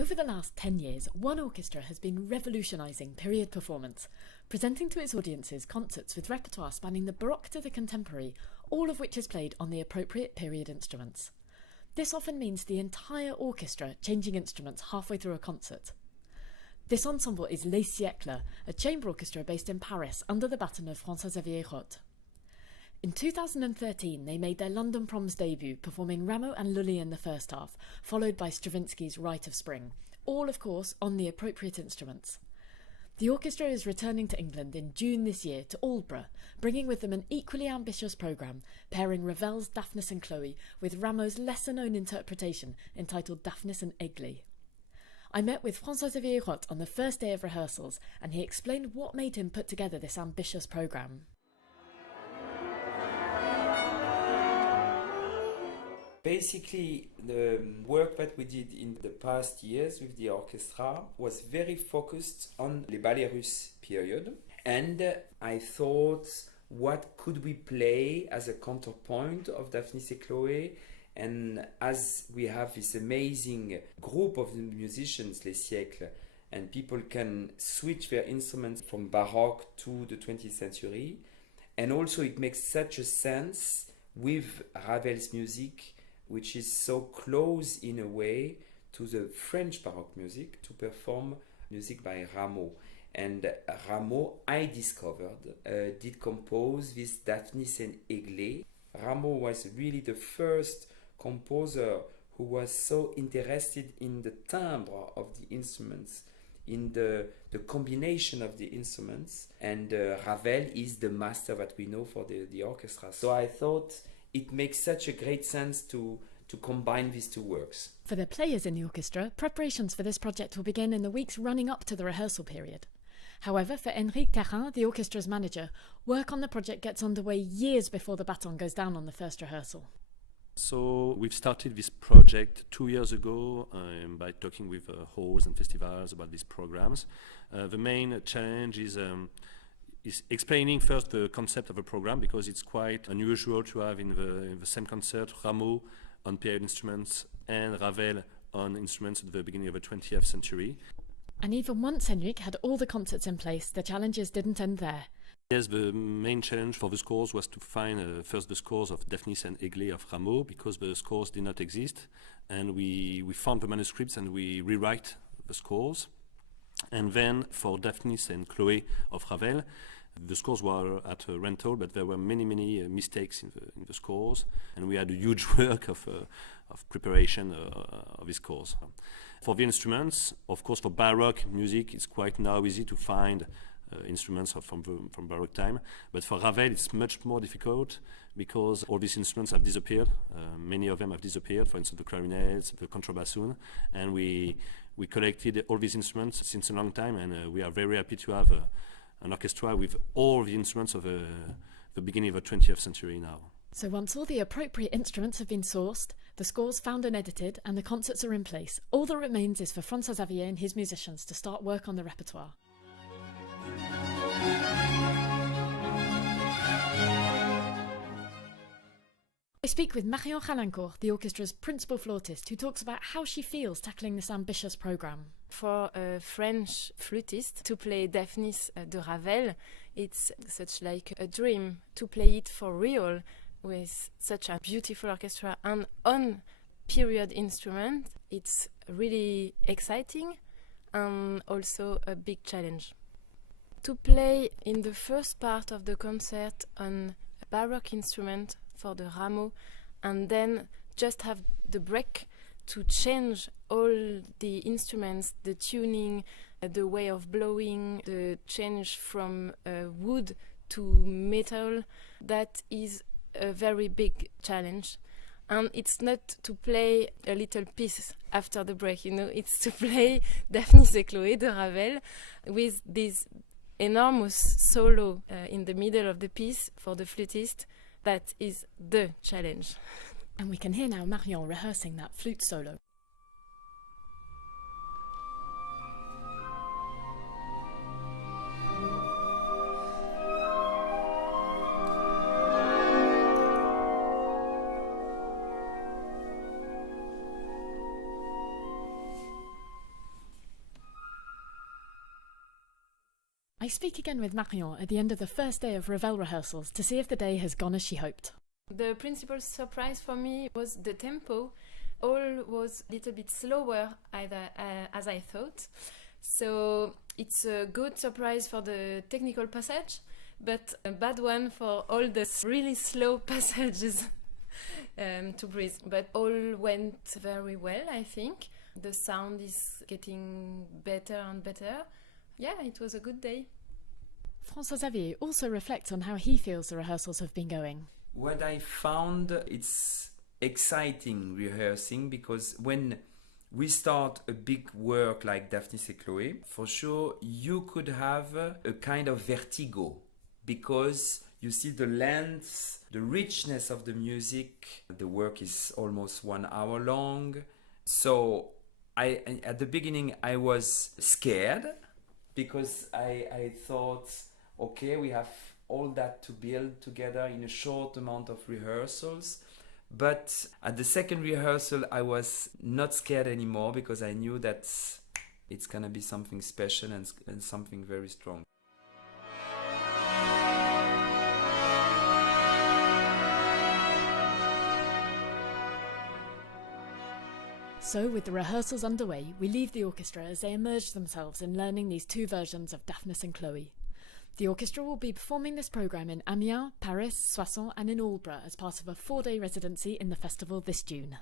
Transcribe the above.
Over the last 10 years, one orchestra has been revolutionising period performance, presenting to its audiences concerts with repertoire spanning the Baroque to the contemporary, all of which is played on the appropriate period instruments. This often means the entire orchestra changing instruments halfway through a concert. This ensemble is Les Siècles, a chamber orchestra based in Paris under the baton of François-Xavier Roth. In 2013, they made their London Proms debut, performing Rameau and Lully in the first half, followed by Stravinsky's Rite of Spring, all, of course, on the appropriate instruments. The orchestra is returning to England in June this year to Aldborough, bringing with them an equally ambitious programme, pairing Ravel's Daphnis and Chloe with Rameau's lesser-known interpretation entitled Daphnis and Aiglé. I met with François-Xavier Roth on the first day of rehearsals, and he explained what made him put together this ambitious programme. Basically, the work that we did in the past years with the orchestra was very focused on Les Ballets Russes period. And I thought, what could we play as a counterpoint of Daphnis et Chloé? And as we have this amazing group of musicians, Les Siècles, and people can switch their instruments from Baroque to the 20th century. And also it makes such a sense with Ravel's music, which is so close in a way to the French Baroque music, to perform music by Rameau. And Rameau, I discovered, did compose this Daphnis and Aiglé. Rameau was really the first composer who was so interested in the timbre of the instruments, in the combination of the instruments. And Ravel is the master that we know for the orchestra. So I thought it makes such a great sense to combine these two works. For the players in the orchestra, preparations for this project will begin in the weeks running up to the rehearsal period. However, for Enrique, Thérain, the orchestra's manager, work on the project gets underway years before the baton goes down on the first rehearsal. So we've started this project 2 years ago by talking with halls and festivals about these programs. The main challenge is explaining first the concept of a program, because it's quite unusual to have in the same concert Rameau on period instruments and Ravel on instruments at the beginning of the 20th century. And even once Enrique had all the concerts in place, the challenges didn't end there. Yes, the main challenge for the scores was to find first the scores of Daphnis and Aiglé of Rameau, because the scores did not exist. And we found the manuscripts and we rewrite the scores. And then for Daphnis and Chloé of Ravel, the scores were at a rental, but there were many mistakes in the scores, and we had a huge work of preparation of these scores. For the instruments, of course, for Baroque music, it's quite now easy to find instruments from Baroque time, but for Ravel it's much more difficult because all these instruments have disappeared. Many of them have disappeared, for instance the clarinets, the contrabassoon, and we collected all these instruments since a long time, and we are very happy to have an orchestra with all the instruments of the beginning of the 20th century now. So once all the appropriate instruments have been sourced, the scores found and edited, and the concerts are in place, all that remains is for François-Xavier and his musicians to start work on the repertoire. I speak with Marion Ralincourt, the orchestra's principal flautist, who talks about how she feels tackling this ambitious programme. For a French flutist to play Daphnis de Ravel, it's such like a dream to play it for real with such a beautiful orchestra and on period instrument. It's really exciting and also a big challenge. To play in the first part of the concert on a Baroque instrument for the Rameau, and then just have the break to change all the instruments, the tuning, the way of blowing, the change from wood to metal, that is a very big challenge. And it's not to play a little piece after the break, it's to play Daphnis et Chloé de Ravel with this enormous solo in the middle of the piece for the flutist. That is the challenge. And we can hear now Marion rehearsing that flute solo. I speak again with Marion at the end of the first day of Ravel rehearsals to see if the day has gone as she hoped. The principal surprise for me was the tempo. All was a little bit slower as I thought. So it's a good surprise for the technical passage, but a bad one for all the really slow passages to breathe. But all went very well, I think. The sound is getting better and better. Yeah, it was a good day. François-Xavier also reflects on how he feels the rehearsals have been going. What I found, it's exciting rehearsing, because when we start a big work like Daphnis et Chloé, for sure you could have a kind of vertigo, because you see the length, the richness of the music. The work is almost 1 hour long. So at the beginning I was scared, because I thought, okay, we have all that to build together in a short amount of rehearsals. But at the second rehearsal I was not scared anymore, because I knew that it's gonna be something special and something very strong. So, with the rehearsals underway, we leave the orchestra as they immerse themselves in learning these two versions of Daphnis and Chloe. The orchestra will be performing this programme in Amiens, Paris, Soissons and in Aldeburgh as part of a 4-day residency in the festival this June.